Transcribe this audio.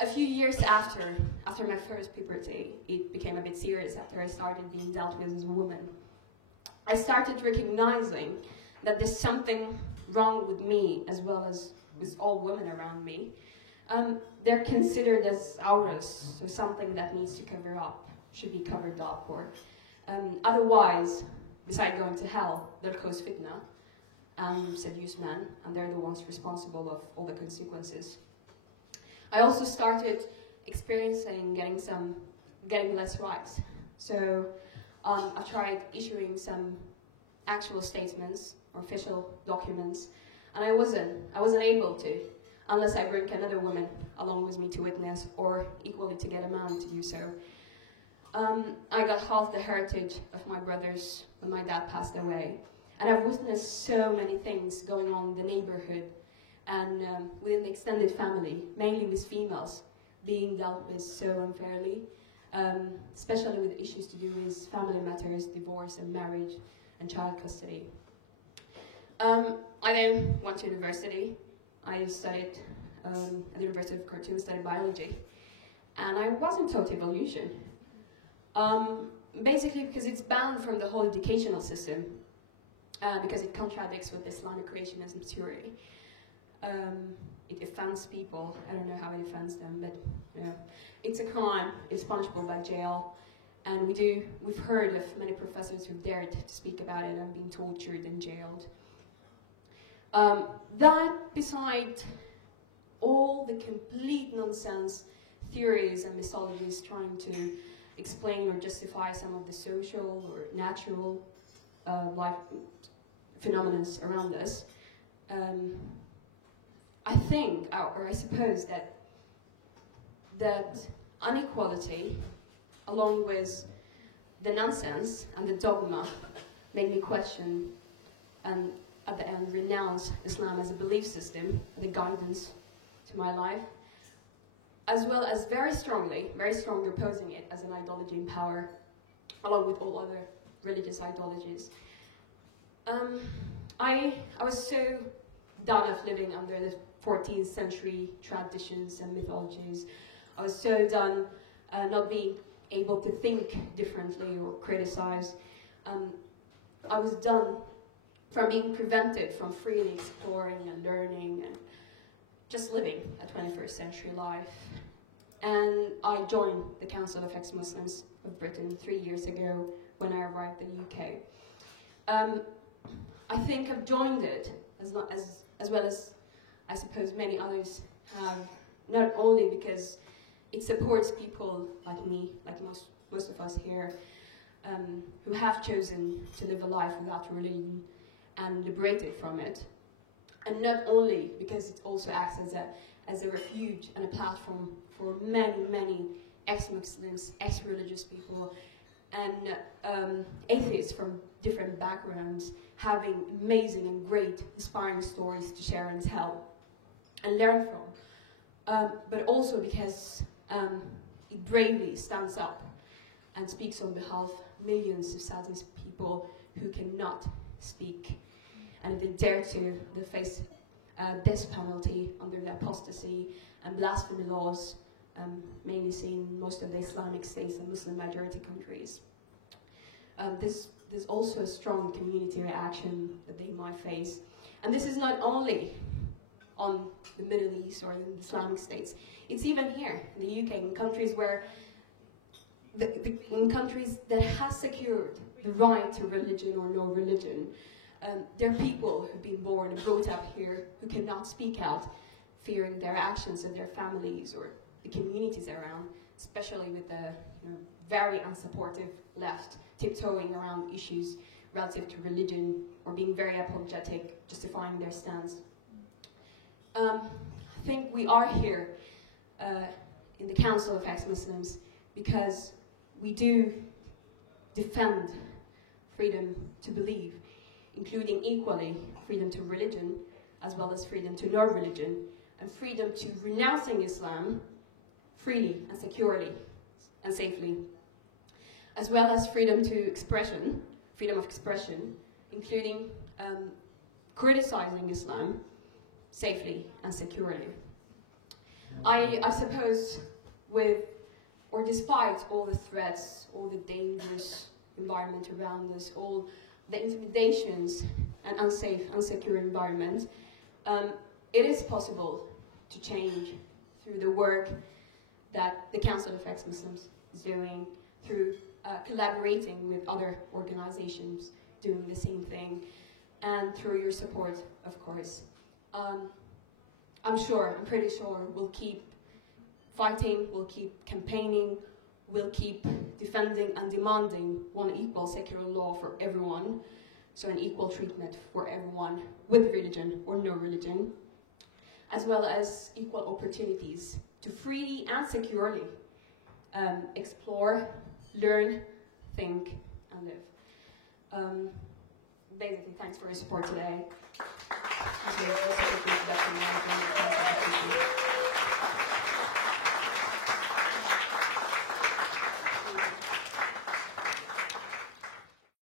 A few years after my first puberty, it became a bit serious after I started being dealt with as a woman. I started recognizing that there's something wrong with me as well as with all women around me. They're considered as auras, so something that needs to cover up, should be covered up, or otherwise, besides going to hell, they'll cause fitna and seduce men, and they're the ones responsible of all the consequences. I also started experiencing getting less rights. So I tried issuing some actual statements or official documents, and I wasn't able to, unless I bring another woman along with me to witness, or equally to get a man to do so. I got half the heritage of my brothers when my dad passed away, and I've witnessed so many things going on in the neighborhood and within the extended family, mainly with females, being dealt with so unfairly, especially with issues to do with family matters, divorce and marriage and child custody. I then went to university. I studied at the University of Khartoum, studied biology, and I wasn't taught evolution. Basically because it's banned from the whole educational system, because it contradicts with Islamic creationism theory. It offends people. I don't know how it offends them, but you know, it's a crime. It's punishable by jail, and we've heard of many professors who dared to speak about it and being tortured and jailed. That, beside all the complete nonsense theories and mythologies trying to explain or justify some of the social or natural life phenomena around us, I think, or I suppose that inequality, along with the nonsense and the dogma, made me question and at the end renounce Islam as a belief system, the guidance to my life, as well as very strongly opposing it as an ideology in power, along with all other religious ideologies. I was so done of living under the 14th century traditions and mythologies. I was so done not being able to think differently or criticize. I was done from being prevented from freely exploring and learning and just living a 21st century life. And I joined the Council of Ex-Muslims of Britain 3 years ago when I arrived in the UK. I think I've joined it as well as I suppose many others have, not only because it supports people like me, like most of us here, who have chosen to live a life without religion and liberated from it, and not only because it also acts as a refuge and a platform for many ex-Muslims, ex-religious people, and atheists from different backgrounds, having amazing and great, inspiring stories to share and tell and learn from, but also because it bravely stands up and speaks on behalf of millions of Saudi people who cannot speak, and they dare to, they face death penalty under the apostasy and blasphemy laws, mainly seen in most of the Islamic states and Muslim majority countries. There's also a strong community reaction that they might face, and this is not only on the Middle East or in the Islamic states. It's even here in the UK, in countries where, in countries that have secured the right to religion or no religion. There are people who've been born and brought up here who cannot speak out, fearing their actions of their families or the communities around, especially with the very unsupportive left tiptoeing around issues relative to religion or being very apologetic, justifying their stance. I think we are here in the Council of Ex-Muslims because we do defend freedom to believe, including equally freedom to religion, as well as freedom to no religion, and freedom to renouncing Islam freely and securely and safely, as well as freedom to expression, freedom of expression, including criticizing Islam safely and securely. I suppose despite all the threats, all the dangerous environment around us, all the intimidations and unsafe, unsecure environment, it is possible to change through the work that the Council of Ex-Muslims is doing, through collaborating with other organizations doing the same thing, and through your support, of course. I'm pretty sure we'll keep fighting, we'll keep campaigning, we'll keep defending and demanding one equal secular law for everyone, so an equal treatment for everyone with religion or no religion, as well as equal opportunities to freely and securely explore, learn, think, and live. Basically, thanks for your support today.